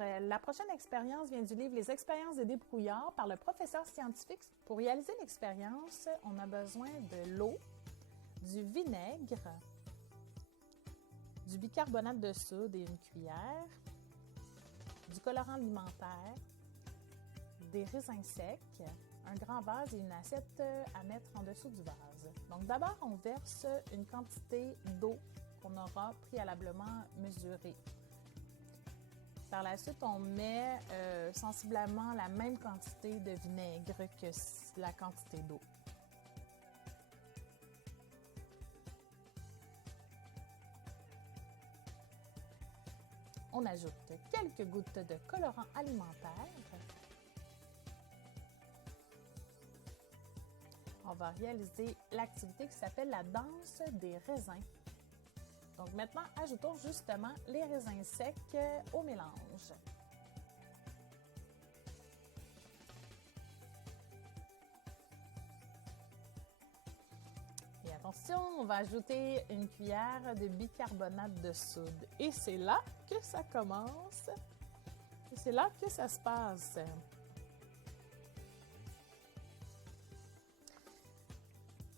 Alors, la prochaine expérience vient du livre « Les expériences des débrouillards » par le professeur scientifique. Pour réaliser l'expérience, on a besoin de l'eau, du vinaigre, du bicarbonate de soude et une cuillère, du colorant alimentaire, des raisins secs, un grand vase et une assiette à mettre en dessous du vase. Donc d'abord, on verse une quantité d'eau qu'on aura préalablement mesurée. Par la suite, on met sensiblement la même quantité de vinaigre que la quantité d'eau. On ajoute quelques gouttes de colorant alimentaire. On va réaliser l'activité qui s'appelle la danse des raisins. Donc maintenant, ajoutons justement les raisins secs au mélange. Et attention, on va ajouter une cuillère de bicarbonate de soude. Et c'est là que ça commence. Et c'est là que ça se passe.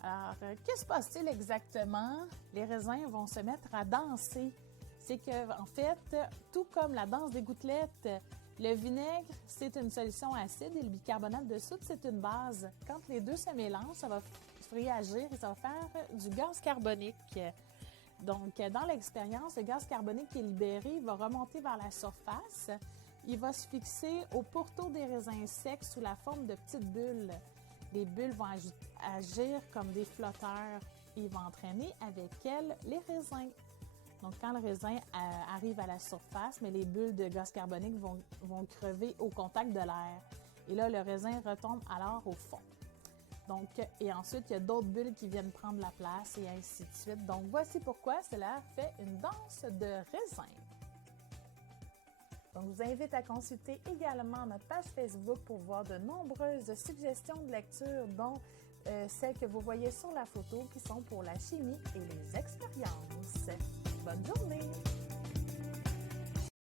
Alors, que se passe-t-il exactement? Les raisins vont se mettre à danser. C'est que, en fait, tout comme la danse des gouttelettes, le vinaigre, c'est une solution acide et le bicarbonate de soude, c'est une base. Quand les deux se mélangent, ça va réagir et ça va faire du gaz carbonique. Donc, dans l'expérience, le gaz carbonique qui est libéré va remonter vers la surface. Il va se fixer au pourtour des raisins secs sous la forme de petites bulles. Les bulles vont agir comme des flotteurs et ils vont entraîner avec elles les raisins. Donc, quand le raisin arrive à la surface, mais les bulles de gaz carbonique vont crever au contact de l'air. Et là, le raisin retombe alors au fond. Donc, et ensuite, il y a d'autres bulles qui viennent prendre la place et ainsi de suite. Donc, voici pourquoi cela fait une danse de raisin. Donc, je vous invite à consulter également notre page Facebook pour voir de nombreuses suggestions de lecture, dont celles que vous voyez sur la photo qui sont pour la chimie et les expériences. Bonne journée!